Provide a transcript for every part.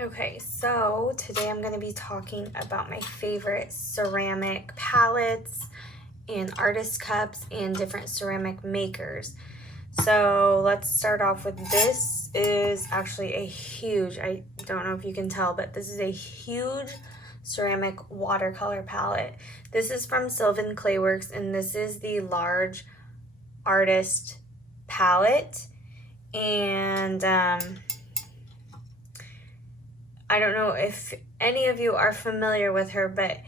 Okay, so today I'm going to be talking about my favorite ceramic palettes and artist cups and different ceramic makers. So let's start off with this is actually a huge, I don't know if you can tell, but this is a huge ceramic watercolor palette. This is from Sylvan Clayworks and this is the large artist palette. And I don't know if any of you are familiar with her, but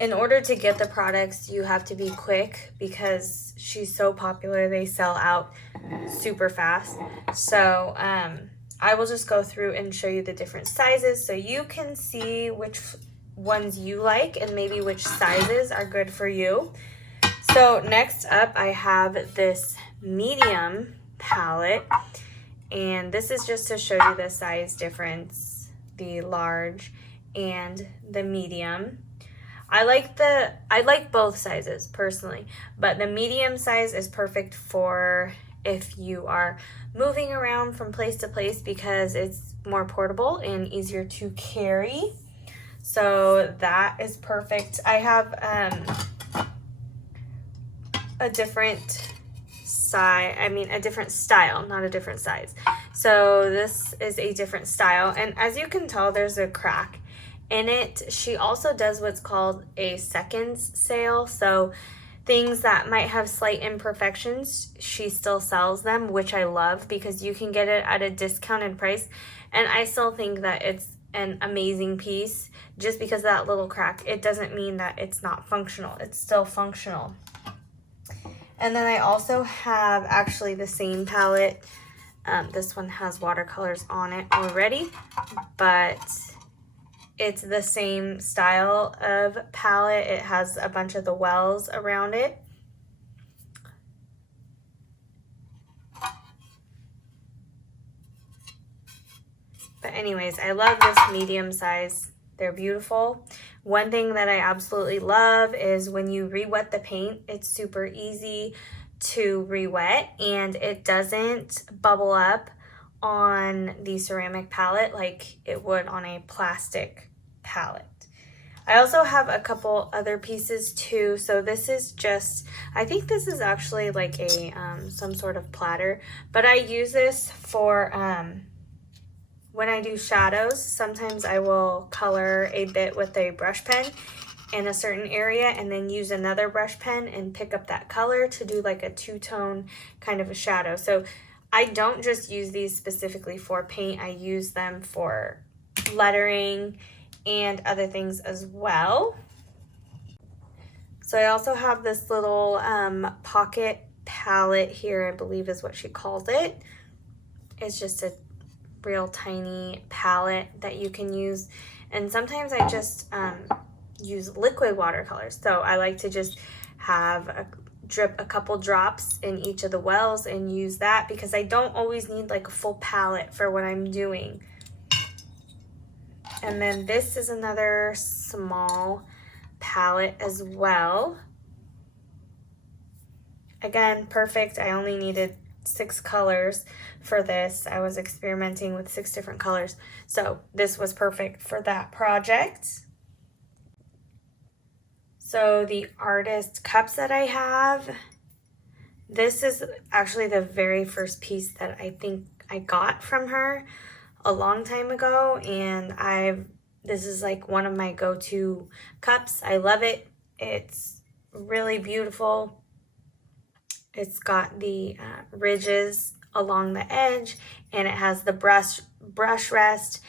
in order to get the products, you have to be quick because she's so popular. They sell out super fast. So I will just go through and show you the different sizes so you can see which ones you like and maybe which sizes are good for you. So next up, I have this medium palette, and this is just to show you the size difference, the large and the medium. I like both sizes personally, but the medium size is perfect for if you are moving around from place to place because it's more portable and easier to carry. So that is perfect. I have a different a different style, not a different size. So this is a different style, and as you can tell, there's a crack in it. She also does what's called a seconds sale, so things that might have slight imperfections, she still sells them, which I love because you can get it at a discounted price, and I still think that it's an amazing piece. Just because of that little crack, it doesn't mean that it's not functional. It's still functional. And then I also have actually the same palette. This one has watercolors on it already, but it's the same style of palette. It has a bunch of the wells around it. But anyways, I love this medium size. They're beautiful. One thing that I absolutely love is when you re-wet the paint, it's super easy to re-wet and it doesn't bubble up on the ceramic palette like it would on a plastic palette. I also have a couple other pieces too. So this is just, I think this is actually like a some sort of platter, but I use this for when I do shadows. Sometimes I will color a bit with a brush pen in a certain area and then use another brush pen and pick up that color to do like a two-tone kind of a shadow. So I don't just use these specifically for paint. I use them for lettering and other things as well. So I also have this little pocket palette here, I believe is what she calls it. It's just a real tiny palette that you can use, and sometimes I just use liquid watercolors. So I like to just have drip a couple drops in each of the wells and use that because I don't always need like a full palette for what I'm doing. And then this is another small palette as well. Again, perfect. I only needed 6 colors for this. I was experimenting with 6 different colors, so this was perfect for that project. So the artist cups that I have, this is actually the very first piece that I think I got from her a long time ago, and this is like one of my go-to cups. I love it. It's really beautiful. It's got the ridges along the edge, and it has the brush rest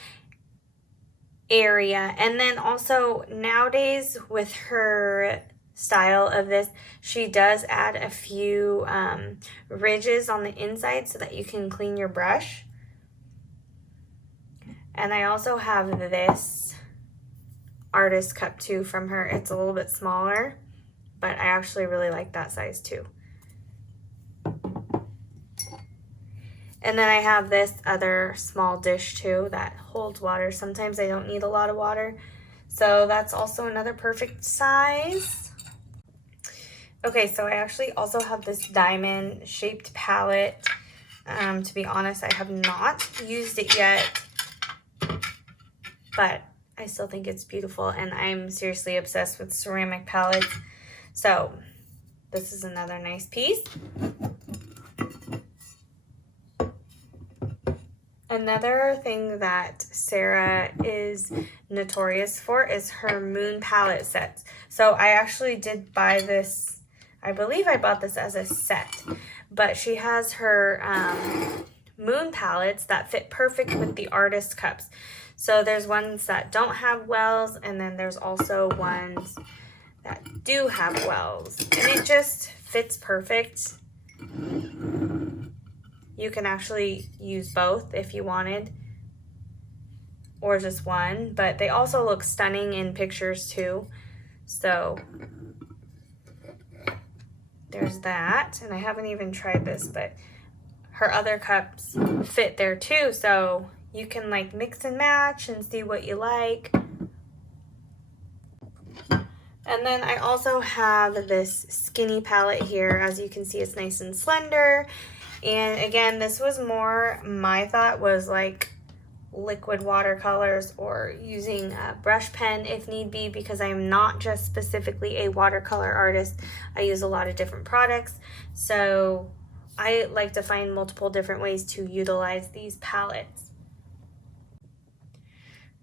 area. And then also nowadays with her style of this, she does add a few ridges on the inside so that you can clean your brush. And I also have this artist cup too from her. It's a little bit smaller, but I actually really like that size too. And then I have this other small dish too that holds water. Sometimes I don't need a lot of water. So that's also another perfect size. Okay, so I actually also have this diamond shaped palette. To be honest, I have not used it yet. but I still think it's beautiful, and I'm seriously obsessed with ceramic palettes. So this is another nice piece. Another thing that Sarah is notorious for is her moon palette sets. So I actually did buy this, I believe I bought this as a set, but she has her moon palettes that fit perfect with the artist cups. So there's ones that don't have wells, and then there's also ones that do have wells, and it just fits perfect. You can actually use both if you wanted, or just one, but they also look stunning in pictures too. So there's that, and I haven't even tried this, but her other cups fit there too, so you can like mix and match and see what you like. And then I also have this skinny palette here. As you can see, it's nice and slender. And again, this was more, my thought was like liquid watercolors or using a brush pen if need be, because I'm not just specifically a watercolor artist. I use a lot of different products. So I like to find multiple different ways to utilize these palettes.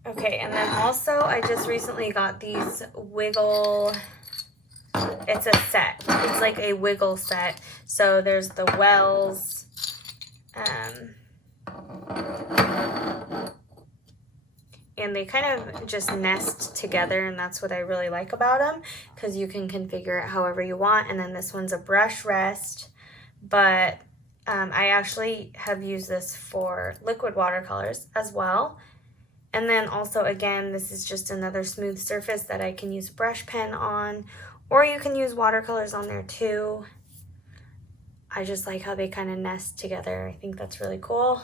Okay, and then also I just recently got these wiggle, it's a set. It's like a wiggle set. So there's the wells, and they kind of just nest together, and that's what I really like about them, because you can configure it however you want. And then this one's a brush rest, but I actually have used this for liquid watercolors as well. And then also, again, this is just another smooth surface that I can use a brush pen on, or you can use watercolors on there too. I just like how they kind of nest together. I think that's really cool.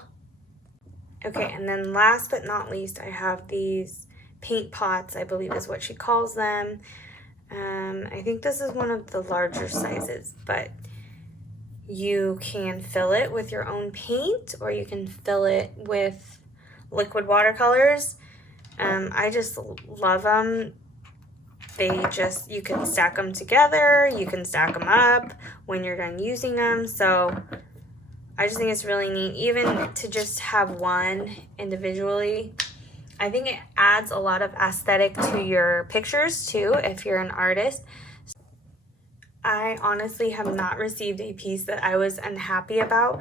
Okay, and then last but not least, I have these paint pots, I believe is what she calls them. I think this is one of the larger sizes, but you can fill it with your own paint, or you can fill it with liquid watercolors. I just love them. You can stack them together, you can stack them up when you're done using them. So I just think it's really neat, even to just have one individually. I think it adds a lot of aesthetic to your pictures too, if you're an artist. I honestly have not received a piece that I was unhappy about.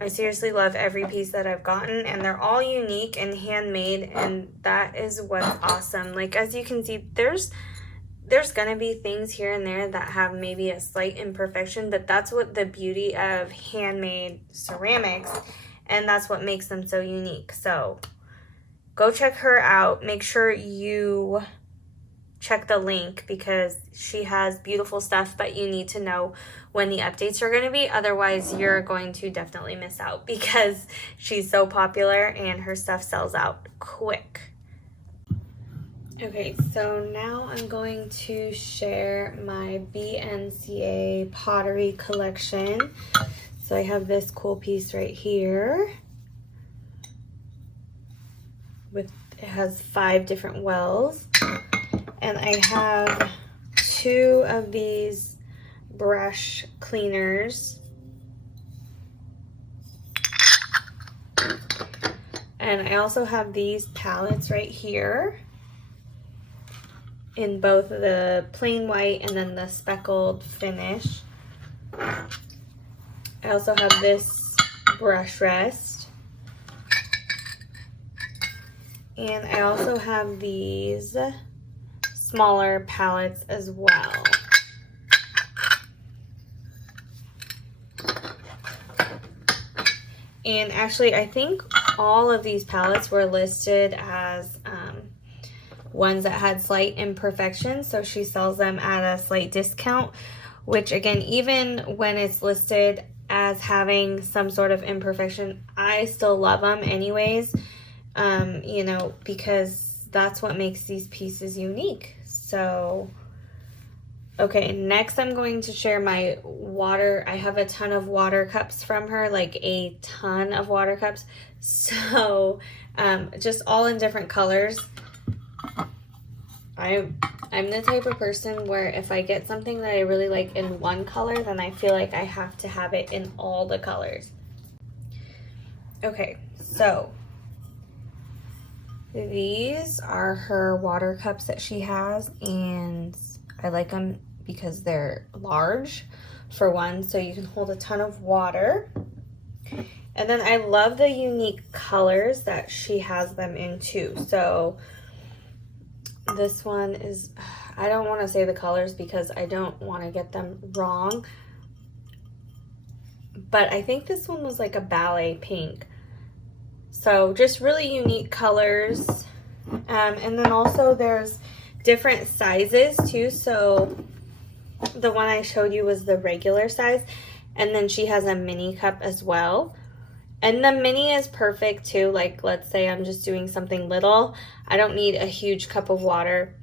I seriously love every piece that I've gotten, and they're all unique and handmade, and that is what's awesome. Like, as you can see, there's gonna be things here and there that have maybe a slight imperfection, but that's what the beauty of handmade ceramics, and that's what makes them so unique. So go check her out. Make sure you check the link, because she has beautiful stuff, but you need to know when the updates are going to be. Otherwise, you're going to definitely miss out, because she's so popular and her stuff sells out quick. Okay, so now I'm going to share my BNCA Pottery collection. So I have this cool piece right here. It has 5 different wells. And I have 2 of these brush cleaners. And I also have these palettes right here in both the plain white and then the speckled finish. I also have this brush rest. And I also have these smaller palettes as well. And actually, I think all of these palettes were listed as ones that had slight imperfections, so she sells them at a slight discount, which again, even when it's listed as having some sort of imperfection, I still love them anyways, you know, because that's what makes these pieces unique. So okay, next I'm going to share my water. I have a ton of water cups from her, like a ton of water cups. So just all in different colors. I'm the type of person where if I get something that I really like in one color, then I feel like I have to have it in all the colors. Okay, so these are her water cups that she has, and I like them because they're large for one, so you can hold a ton of water. And then I love the unique colors that she has them in too. So this one is, I don't want to say the colors because I don't want to get them wrong, but I think this one was like a ballet pink. So just really unique colors. And then also there's different sizes too. So the one I showed you was the regular size, and then she has a mini cup as well. And the mini is perfect too. Like, let's say I'm just doing something little. I don't need a huge cup of water.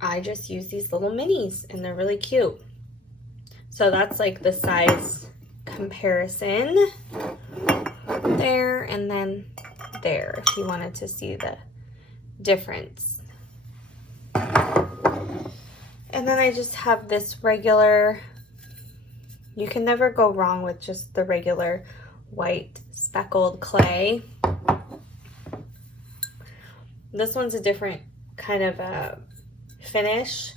I just use these little minis, and they're really cute. So that's like the size comparison there, and then there, if you wanted to see the difference. And then I just have this regular, you can never go wrong with just the regular white speckled clay. This one's a different kind of a finish.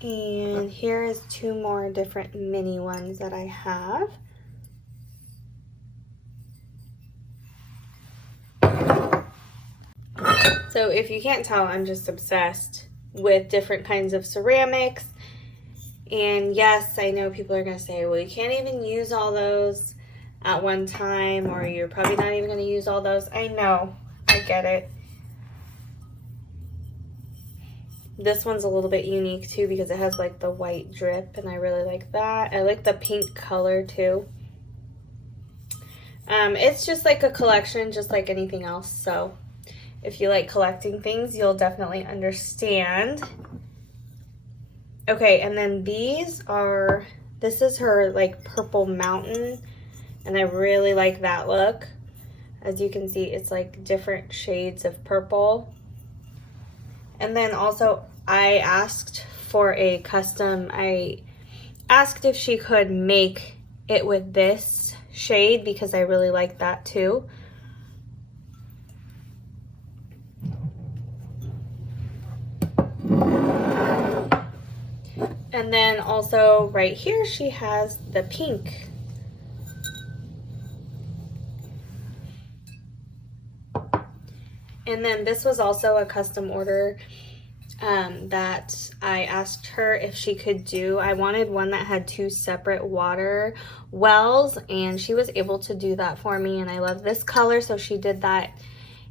And here is two more different mini ones that I have. So if you can't tell, I'm just obsessed with different kinds of ceramics. And yes, I know people are going to say, well, you can't even use all those at one time, or you're probably not even going to use all those. I know, I get it. This one's a little bit unique too because it has like the white drip, and I really like that. I like the pink color too. It's just like a collection, just like anything else. So if you like collecting things, you'll definitely understand. Okay, and then these are, this is her like purple mountain, and I really like that look. As you can see, it's like different shades of purple. And then also I asked for a custom, I asked if she could make it with this shade because I really like that too. And then also right here she has the pink. And then this was also a custom order that I asked her if she could do. I wanted one that had two separate water wells, and she was able to do that for me, and I love this color, so she did that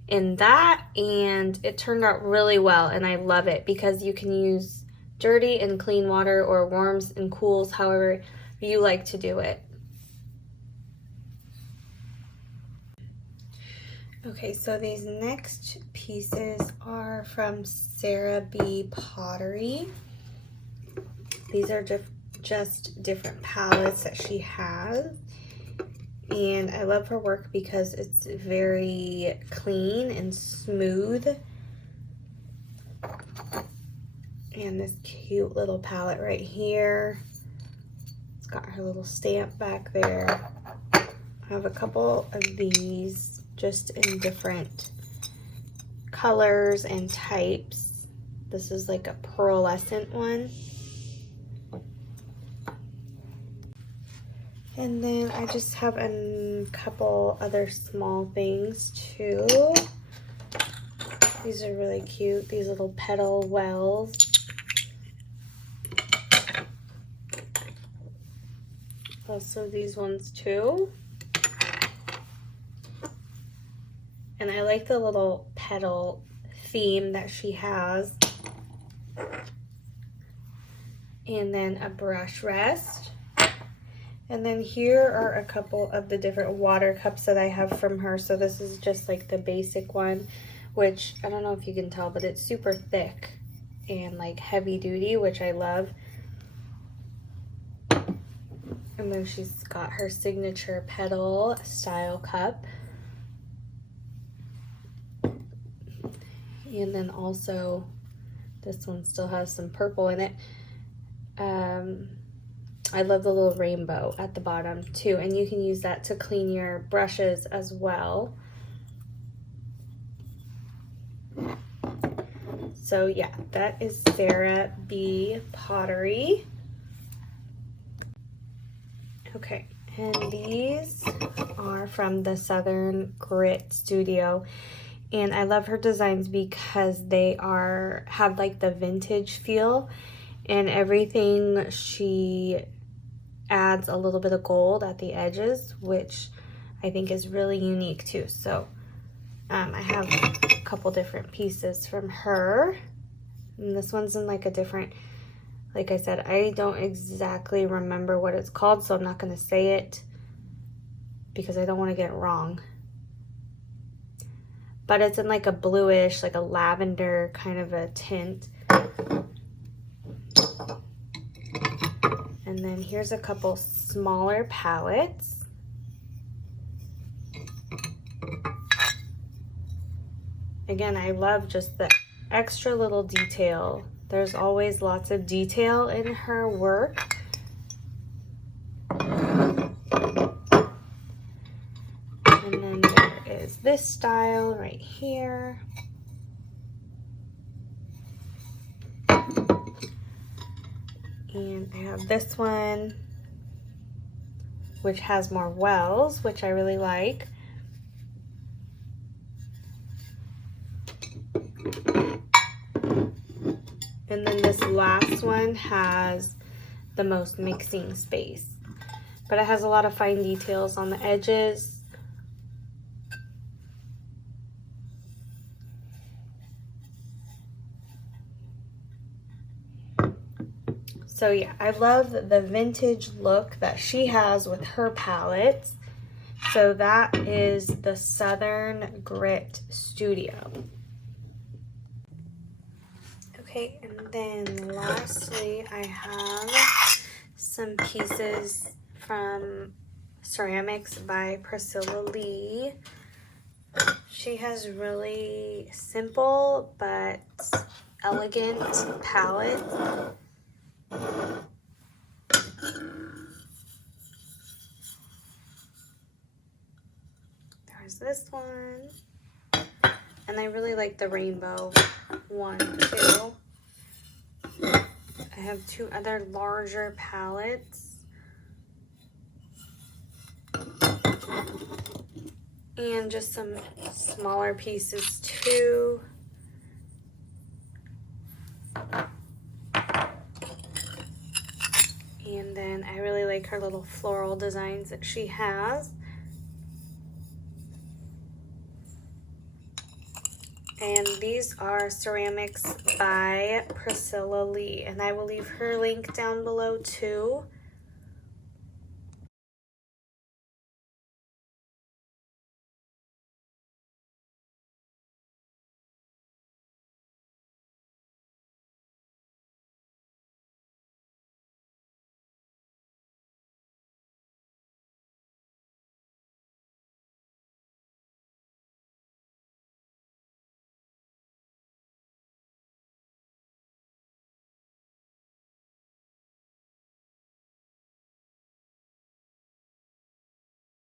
in that, and it turned out really well, and I love it because you can use dirty and clean water or warms and cools, however you like to do it. Okay, so these next pieces are from Bee Pottery. These are just different palettes that she has. And I love her work because it's very clean and smooth. And this cute little palette right here. It's got her little stamp back there. I have a couple of these just in different colors and types. This is like a pearlescent one. And then I just have a couple other small things too. These are really cute, these little petal wells. Also these ones too. And I like the little petal theme that she has. And then a brush rest. And then here are a couple of the different water cups that I have from her. So this is just like the basic one, which I don't know if you can tell, but it's super thick and like heavy duty, which I love. And And then she's got her signature petal style cup. And then also this one still has some purple in it. I love the little rainbow at the bottom too, and you can use that to clean your brushes as well. So yeah, that is Sarah Bee Pottery. Okay, and these are from the Southern Grit Studio. And I love her designs because they have like the vintage feel, and everything she adds a little bit of gold at the edges, which I think is really unique too. So I have a couple different pieces from her, and this one's in like a different, like I said, I don't exactly remember what it's called, so I'm not going to say it because I don't want to get it wrong. But it's in like a bluish, like a lavender kind of a tint. And then here's a couple smaller palettes. Again, I love just the extra little detail. There's always lots of detail in her work. And then there is this style right here. And I have this one, which has more wells, which I really like. And then this last one has the most mixing space, but it has a lot of fine details on the edges. So yeah, I love the vintage look that she has with her palettes. So that is the Southern Grit Studio. Okay, and then lastly, I have some pieces from Ceramics by Priscilla Lee. She has really simple but elegant palettes. There's this one, and I really like the rainbow one too. I have two other larger palettes, and just some smaller pieces too. And then I really like her little floral designs that she has. And these are Ceramics by Priscilla Lee. And I will leave her link down below too.